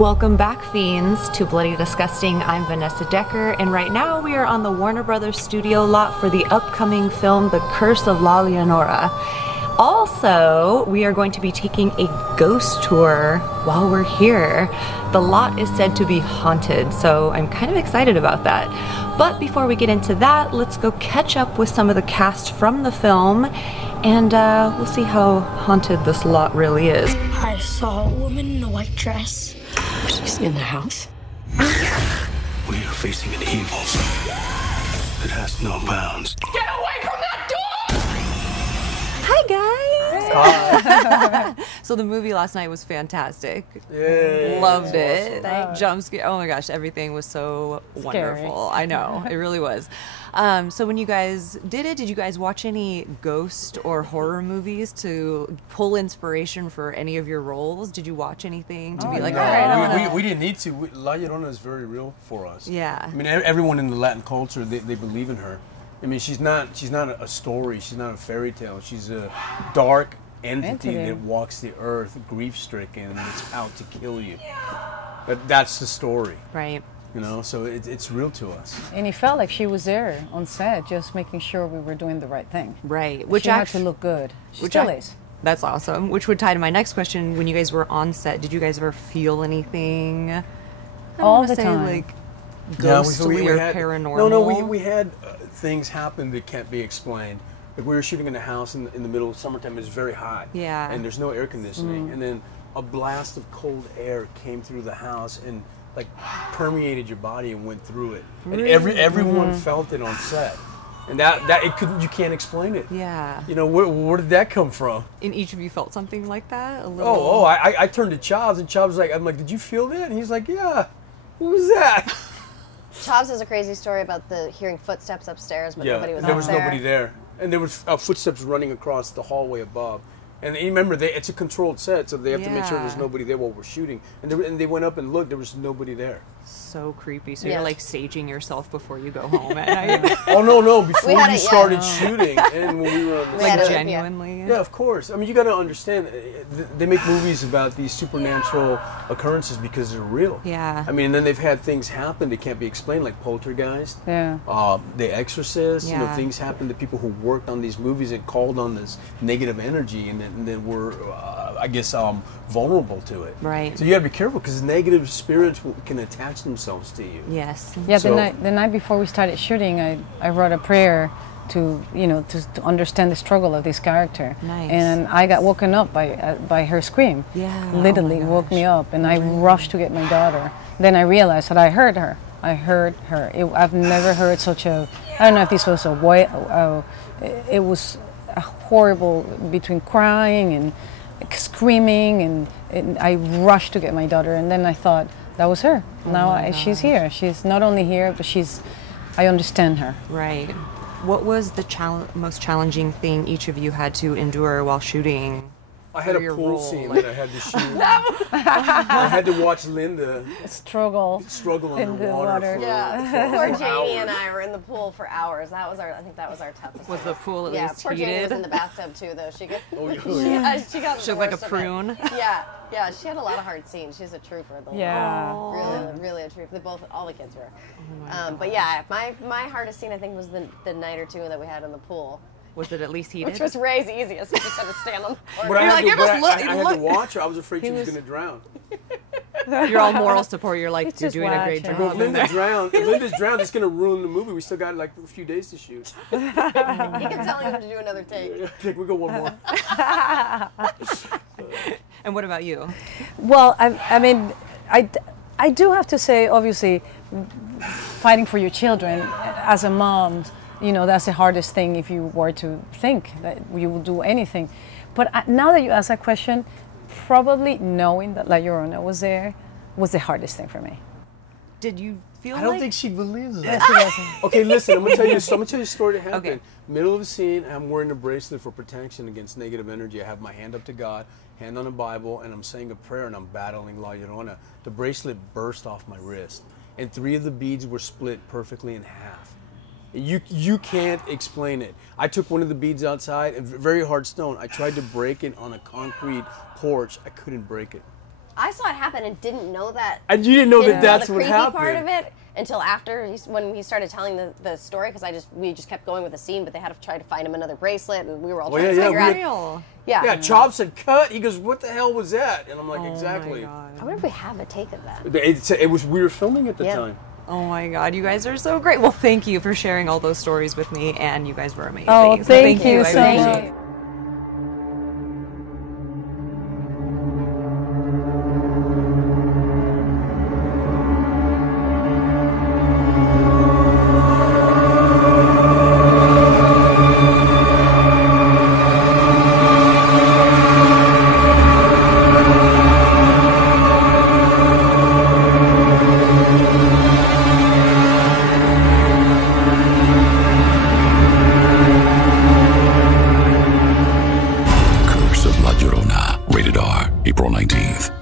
Welcome back, fiends, to Bloody Disgusting. I'm Vanessa Decker, and right now we are on the Warner Brothers studio lot for the upcoming film, The Curse of La Leonora. Also, we are going to be taking a ghost tour while we're here. The lot is said to be haunted, so I'm kind of excited about that. But before we get into that, let's go catch up with some of the cast from the film, and we'll see how haunted this lot really is. I saw a woman in a white dress. She's in the house. We are facing an evil that has no bounds. Get away from that door! Hi, guys! Hi. So the movie last night was fantastic. Yeah. Loved it. Jump scare. Oh my gosh, everything was so Scary. wonderful. I know, it really was. So when you guys did it, did you guys watch any ghost or horror movies to pull inspiration for any of your roles? Did you watch anything to be like, no. all right, I wanna... we didn't need to. La Llorona is very real for us. Yeah. I mean, everyone in the Latin culture, they believe in her. I mean, she's not a story. She's not a fairy tale. She's a dark entity that walks the earth, grief-stricken, and it's out to kill you. That's the story. Right. You know, so it's real to us. And it felt like she was there on set, just making sure we were doing the right thing. Right. Which she had to look good. She still is. That's awesome. Which would tie to my next question. When you guys were on set, did you guys ever feel anything? I don't All wanna the say, time. like, ghostly or paranormal? No, we had things happen that can't be explained. Like we were shooting in a house in the middle of summertime. It's very hot. Yeah. And there's no air conditioning. And then a blast of cold air came through the house and like permeated your body and went through it. Really? And everyone felt it on set. And you can't explain it. Yeah. You know, where did that come from? And each of you felt something like that? A little... I turned to Chobbs, and Chobbs I'm like, did you feel that? And he's like, yeah. What was that? Chobbs has a crazy story about hearing footsteps upstairs, but nobody was there up was there. nobody there. And there was footsteps running across the hallway above. And you remember, it's a controlled set, so they have to make sure there's nobody there while we're shooting. And they went up and looked, there was nobody there. So creepy. So you're like staging yourself before you go home at night? Oh, no, before you started shooting. And when we were on the Like set. genuinely? Yeah, of course. I mean, you got to understand, they make movies about these supernatural occurrences because they're real. Yeah. I mean, and then they've had things happen that can't be explained, like Poltergeist. Yeah. The Exorcist. Yeah. You know, things happen to people who worked on these movies and called on this negative energy, and then were, I guess, vulnerable to it. Right. So you got to be careful because negative spirits can attach themselves to you. Yes. Yeah, So- the night before we started shooting, I wrote a prayer to to understand the struggle of this character. Nice. And I got woken up by her scream. Yeah. Literally woke me up, and I rushed to get my daughter. Then I realized that I heard her. I've never heard such a. I don't know if this was it was a horrible between crying and screaming, and I rushed to get my daughter, and then I thought that was her. She's here. She's not only here, but I understand her. Right. What was the most challenging thing each of you had to endure while shooting? I had a your pool role, scene like- that I had to shoot. I had to watch Linda Struggle struggle in the water. underwater for Yeah, poor Jamie hours. and I were in the pool for hours. I think that was our toughest. Was the pool at yeah, least poor Jamie was heated? in the bathtub too, though. She got Oh, she got She looked like a the worst of it. prune. Yeah, she had a lot of hard scenes. She's a trooper. Yeah. Really a trooper. All the kids were. But yeah, my hardest scene I think was the night or two that we had in the pool. Was it at least heated? Which was Ray's easiest. He just had to stand on. But I had look- to watch her. I was afraid she was going to drown. You're all moral support. You're like, you're just doing a great watching. Well, job. if Linda drowned, it's going to ruin the movie. We still got like a few days to shoot. He kept telling him to do another take. I think we go one more. And what about you? Well, I mean, I do have to say, obviously, fighting for your children as a mom, that's the hardest thing if you were to think that you will do anything. But now that you ask that question, probably knowing that La Llorona was there was the hardest thing for me. Did you feel I don't like... think she believes that. Okay, listen. I'm gonna tell you a story that happened. Okay. Middle of the scene, I'm wearing a bracelet for protection against negative energy. I have my hand up to God, hand on the Bible, and I'm saying a prayer, and I'm battling La Llorona. The bracelet burst off my wrist, and 3 of the beads were split perfectly in half. You can't explain it. I took one of the beads outside, a very hard stone. I tried to break it on a concrete porch. I couldn't break it. I saw it happen and didn't know that. And you didn't know that that's the what creepy happened. part of it until after when he started telling the story, because we just kept going with the scene, but they had to try to find him another bracelet, and we were all trying to figure out. Yeah. Chop said cut. He goes, "What the hell was that?" And I'm like, "Exactly." I wonder if we have a take of that. It was we were filming at the time. Oh my God, you guys are so great. Well, thank you for sharing all those stories with me, and you guys were amazing. Oh, thank you I so appreciate much. it. Llorona, rated R, April 19th.